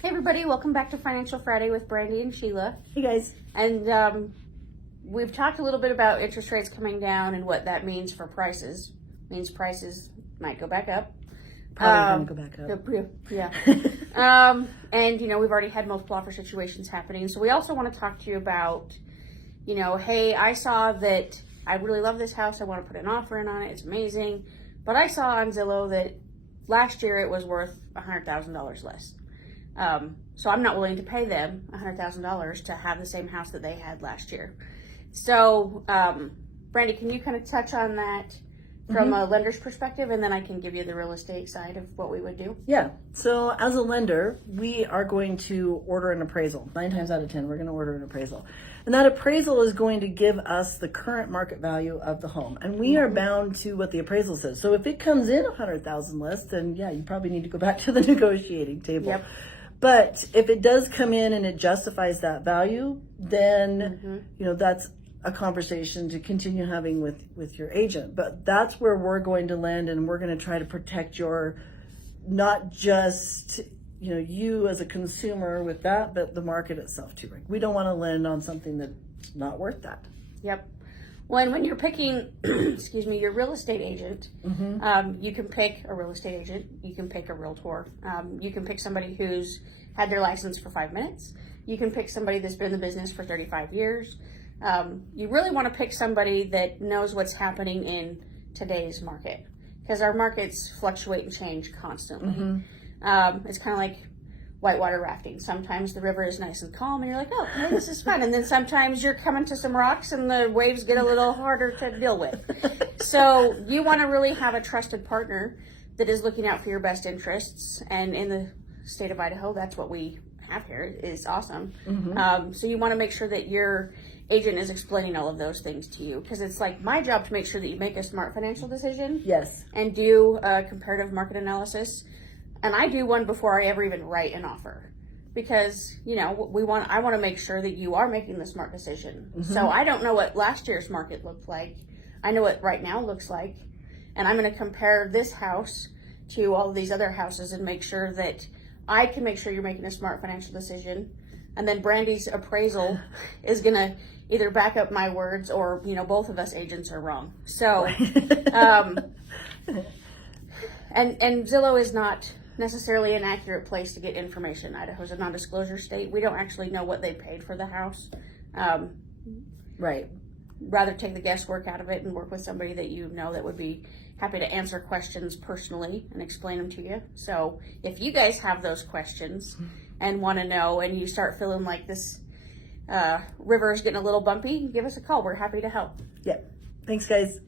Hey everybody, welcome back to Financial Friday with Brandy and Sheila. Hey guys. And we've talked a little bit about interest rates coming down and what that means for prices. Means prices might go back up. Probably gonna go back up. Yeah. And we've already had multiple offer situations happening. So we also want to talk to you about, hey, I saw that I really love this house. I want to put an offer in on it. It's amazing. But I saw on Zillow that last year it was worth $100,000 less. So I'm not willing to pay them $100,000 to have the same house that they had last year. So, Brandy, can you kind of touch on that from a lender's perspective, and then I can give you the real estate side of what we would do? Yeah. So as a lender, we are going to order an appraisal. 9 times out of 10, we're going to order an appraisal. And that appraisal is going to give us the current market value of the home. And we are bound to what the appraisal says. So if it comes in $100,000 less, then yeah, you probably need to go back to the negotiating table. Yep. But if it does come in and it justifies that value, then, that's a conversation to continue having with your agent. But that's where we're going to land, and we're going to try to protect your, not just, you as a consumer with that, but the market itself too. Right? We don't want to lend on something that's not worth that. Yep. When you're picking, your real estate agent, you can pick a real estate agent, you can pick a realtor, you can pick somebody who's had their license for 5 minutes, you can pick somebody that's been in the business for 35 years. You really want to pick somebody that knows what's happening in today's market, because our markets fluctuate and change constantly. It's kind of like whitewater rafting. Sometimes the river is nice and calm and you're like, oh, hey, this is fun. And then sometimes you're coming to some rocks and the waves get a little harder to deal with. So you want to really have a trusted partner that is looking out for your best interests. And in the state of Idaho, that's what we have here. Is awesome. So you want to make sure that your agent is explaining all of those things to you, because it's like my job to make sure that you make a smart financial decision. Yes. And do a comparative market analysis. And I do one before I ever even write an offer, because, I want to make sure that you are making the smart decision. So I don't know what last year's market looked like. I know what right now looks like. And I'm going to compare this house to all of these other houses and make sure that I can make sure you're making a smart financial decision. And then Brandy's appraisal is going to either back up my words or, both of us agents are wrong. So, and Zillow is not necessarily an accurate place to get information. Idaho's a non-disclosure state. We don't actually know what they paid for the house. Right. Rather take the guesswork out of it and work with somebody that that would be happy to answer questions personally and explain them to you. So if you guys have those questions and want to know, and you start feeling like this river is getting a little bumpy, give us a call. We're happy to help. Yep. Thanks, guys.